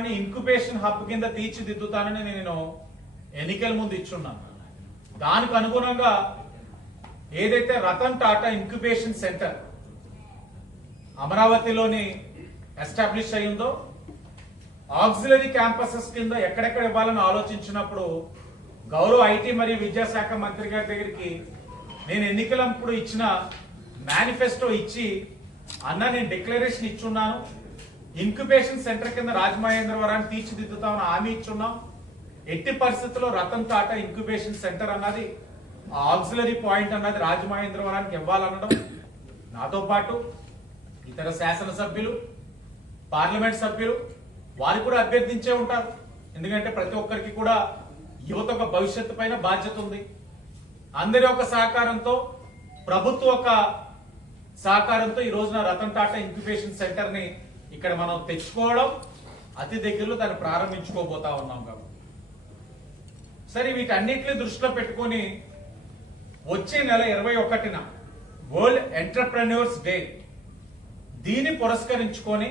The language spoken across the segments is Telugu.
విజయవాడని ఇంక్యుబేషన్ హబ్ కింద తీర్చిదిద్దుతానని నేను ఎన్నికల ముందు ఇచ్చున్నాను. దానికి అనుగుణంగా ఏదైతే రతన్ టాటా ఇంక్యుబేషన్ సెంటర్ అమరావతిలోని ఎస్టాబ్లిష్ అయ్యిందో, ఆక్సిలరీ క్యాంపసెస్ కింద ఎక్కడెక్కడ ఇవ్వాలని ఆలోచించినప్పుడు గౌరవ ఐటీ మరియు విద్యాశాఖ మంత్రి గారి దగ్గరికి నేను ఎన్నికలప్పుడు ఇచ్చిన మేనిఫెస్టో ఇచ్చి, అన్న నేను డిక్లరేషన్ ఇచ్చున్నాను, ఇంక్యుబేషన్ సెంటర్ కింద రాజమహేంద్రవరాన్ని తీర్చిదిద్దుతామని హామీ ఇచ్చున్నాం. ఎట్టి పరిస్థితుల్లో రతన్ టాటా ఇంక్యుబేషన్ సెంటర్ అన్నది, ఆక్సిలరీ పాయింట్ అన్నది రాజమహేంద్రవరానికి ఇవ్వాలనడం, నాతో పాటు ఇతర శాసనసభ్యులు, పార్లమెంట్ సభ్యులు వారు కూడా అభ్యర్థించే ఉంటారు. ఎందుకంటే ప్రతి ఒక్కరికి కూడా యువత ఒక భవిష్యత్తు పైన బాధ్యత ఉంది. అందరి ఒక సహకారంతో, ప్రభుత్వ ఒక సహకారంతో ఈ రోజున రతన్ టాటా ఇంక్యుబేషన్ సెంటర్ ని ఇక్కడ మనం తెచ్చుకోవడం, అతి దగ్గరలో దాన్ని ప్రారంభించుకోబోతా ఉన్నాం. కాబట్టి సరే, వీటన్నిటిని దృష్టిలో పెట్టుకొని వచ్చే నెల 21న వరల్డ్ ఎంటర్‌ప్రెన్యూర్స్ డే, దీన్ని పురస్కరించుకొని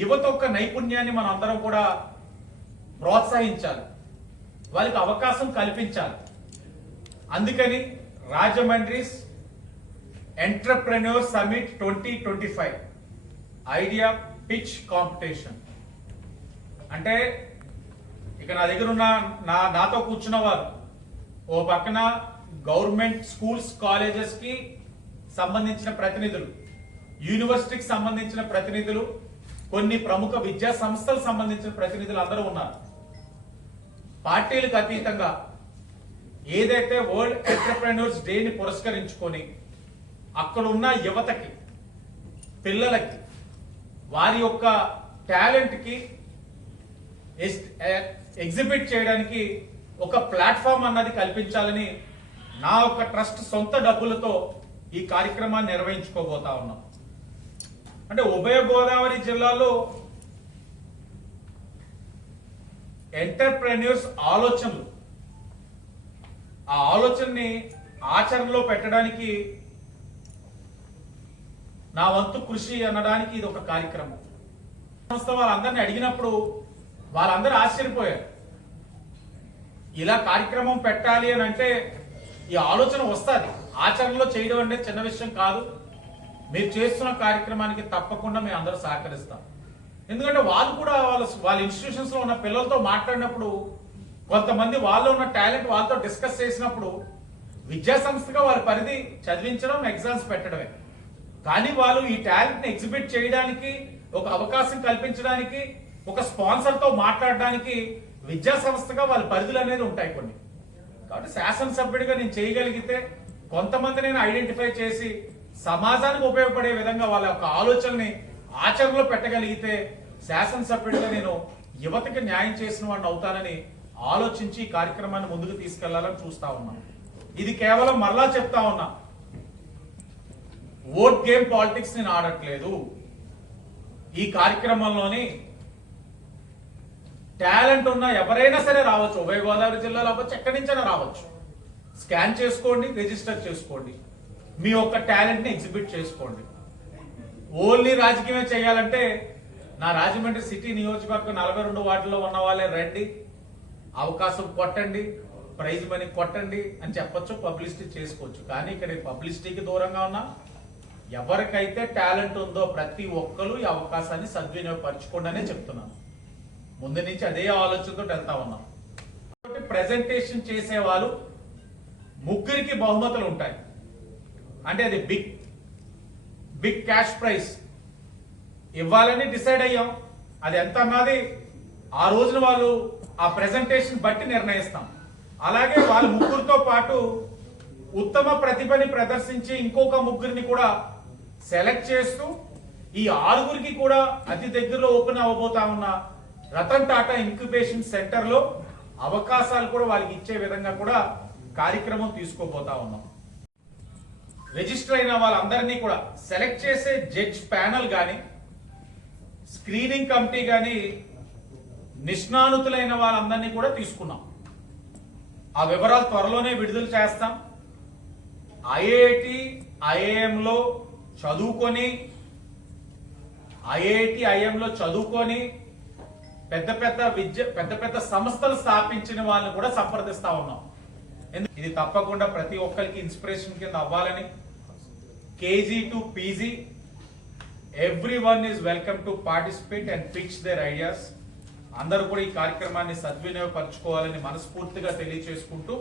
యువత యొక్క నైపుణ్యాన్ని మనం అందరం కూడా ప్రోత్సహించాలి, వాళ్ళకి అవకాశం కల్పించాలి. అందుకని Rajahmundry's entrepreneur summit 2025 idea pitch competition అంటే, ఇక నా దగ్గర ఉన్న నాతో కూర్చున్న వారు ఓ పక్కన గవర్నమెంట్ స్కూల్స్ కాలేజెస్ కి సంబంధించిన ప్రతినిధులు, యూనివర్సిటీకి సంబంధించిన ప్రతినిధులు, కొన్ని ప్రముఖ విద్యా సంస్థలకు సంబంధించిన ప్రతినిధులు అందరూ ఉన్నారు. పార్టీలకు అతీతంగా ఏదైతే వరల్డ్ ఎంటర్‌ప్రెన్యూర్స్ డేని పురస్కరించుకొని అక్కడ ఉన్న యువతకి, పిల్లలకి వారి యొక్క టాలెంట్ కి ఎగ్జిబిట్ చేయడానికి ఒక ప్లాట్ఫామ్ అన్నది కల్పించాలని నా యొక్క ట్రస్ట్ సొంత డబ్బులతో ఈ కార్యక్రమాన్ని నిర్వహించుకోబోతా ఉన్నాం. అంటే ఉభయ గోదావరి జిల్లాలో ఎంటర్‌ప్రెన్యూర్స్ ఆలోచనలు, ఆ ఆలోచనని ఆచరణలో పెట్టడానికి నా వంతు కృషి అనడానికి ఇది ఒక కార్యక్రమం. సంస్థ వాళ్ళందరినీ అడిగినప్పుడు వాళ్ళందరూ ఆశ్చర్యపోయారు. ఇలా కార్యక్రమం పెట్టాలి అని అంటే ఈ ఆలోచన వస్తుంది, ఆచరణలో చేయడం అనేది చిన్న విషయం కాదు. మీరు చేస్తున్న కార్యక్రమానికి తప్పకుండా మేము అందరూ సహకరిస్తాం. ఎందుకంటే వాళ్ళు కూడా వాళ్ళ ఇన్స్టిట్యూషన్స్ లో ఉన్న పిల్లలతో మాట్లాడినప్పుడు, కొంతమంది వాళ్ళు ఉన్న టాలెంట్ వాళ్ళతో డిస్కస్ చేసినప్పుడు, విద్యా సంస్థగా వాళ్ళ పరిధి చదివించడం, ఎగ్జామ్స్ పెట్టడమే. కానీ వాళ్ళు ఈ టాలెంట్ ని ఎగ్జిబిట్ చేయడానికి, ఒక అవకాశం కల్పించడానికి, ఒక స్పాన్సర్ తో మాట్లాడడానికి విద్యా సంస్థగా వాళ్ళ పరిధులు అనేది ఉంటాయి కొన్ని. కాబట్టి శాసనసభ్యుడిగా నేను చేయగలిగితే, కొంతమంది నేను ఐడెంటిఫై చేసి సమాజానికి ఉపయోగపడే విధంగా వాళ్ళ యొక్క ఆలోచనని ఆచరణలో పెట్టగలిగితే, శాసనసభ్యుడిగా నేను యువతకి న్యాయం చేసిన వాడిని అవుతానని ఆలోచించి ఈ కార్యక్రమాన్ని ముందుకు తీసుకెళ్లాలని చూస్తా ఉన్నాను. ఇది కేవలం మరలా చెప్తా ఉన్నా, ఓట్ గేమ్ పాలిటిక్స్ నేను ఆడట్లేదు. ఈ కార్యక్రమంలోని టాలెంట్ ఉన్న ఎవరైనా సరే రావచ్చు, ఉభయ గోదావరి జిల్లాలో అవ్వచ్చు, ఎక్కడి నుంచైనా రావచ్చు. స్కాన్ చేసుకోండి, రిజిస్టర్ చేసుకోండి, మీ యొక్క టాలెంట్ ని ఎగ్జిబిట్ చేసుకోండి. ఓన్లీ రాజకీయమే చేయాలంటే నా రాజమండ్రి సిటీ నియోజకవర్గం 42 వార్డులో ఉన్న వాళ్ళే రండి, అవకాశం కొట్టండి, ప్రైజ్ మనీ కొట్టండి అని చెప్పొచ్చు, పబ్లిసిటీ చేసుకోవచ్చు. కానీ ఇక్కడ పబ్లిసిటీకి దూరంగా ఉన్న ఎవరికైతే టాలెంట్ ఉందో ప్రతి ఒక్కరు ఈ అవకాశాన్ని సద్వినియోగపరచుకోండి అనే చెప్తున్నాను. ముందు నుంచి అదే ఆలోచనతో వెళ్తా ఉన్నాం. ప్రెజెంటేషన్ చేసే వాళ్ళు ముగ్గురికి బహుమతులు ఉంటాయి. అంటే అది బిగ్ క్యాష్ ప్రైజ్ ఇవ్వాలని డిసైడ్ అయ్యాం. అది ఎంత అన్నది ఆ రోజున వాళ్ళు ఆ ప్రెజెంటేషన్ బట్టి నిర్ణయిస్తాం. అలాగే వాళ్ళ ముగ్గురితో పాటు ఉత్తమ ప్రతిభని ప్రదర్శించి ఇంకొక ముగ్గురిని కూడా సెలెక్ట్ చేస్తూ ఈ 6గురికి కూడా అతి దగ్గరలో ఓపెన్ అవ్వబోతా ఉన్న రతన్ టాటా ఇంక్యుబేషన్ సెంటర్ లో అవకాశాలు కూడా వాళ్ళకి ఇచ్చే విధంగా కూడా కార్యక్రమం తీసుకోబోతా ఉన్నాం. రిజిస్టర్ అయిన వాళ్ళందరినీ కూడా సెలెక్ట్ చేసే జడ్జ్ ప్యానల్ గాని, స్క్రీనింగ్ కమిటీ గాని నిష్ణాతులైన వాళ్ళందరినీ కూడా తీసుకున్నాం. ఆ వివరాలు త్వరలోనే విడుదల చేస్తాం. ఐఐటి ఐఐఎంలో చదువుకొని పెద్ద పెద్ద సంస్థలు స్థాపించిన వాళ్ళని కూడా సంప్రదిస్తా ఉన్నాం. ఇది తప్పకుండా ప్రతి ఒక్కరికి ఇన్స్పిరేషన్ కింద అవ్వాలని, KG to PG everyone is welcome to participate and pitch their ideas. అందరూ కూడా ఈ కార్యక్రమాన్ని సద్వినియోగపరచుకోవాలని మనస్ఫూర్తిగా తెలియచేసుకుంటూ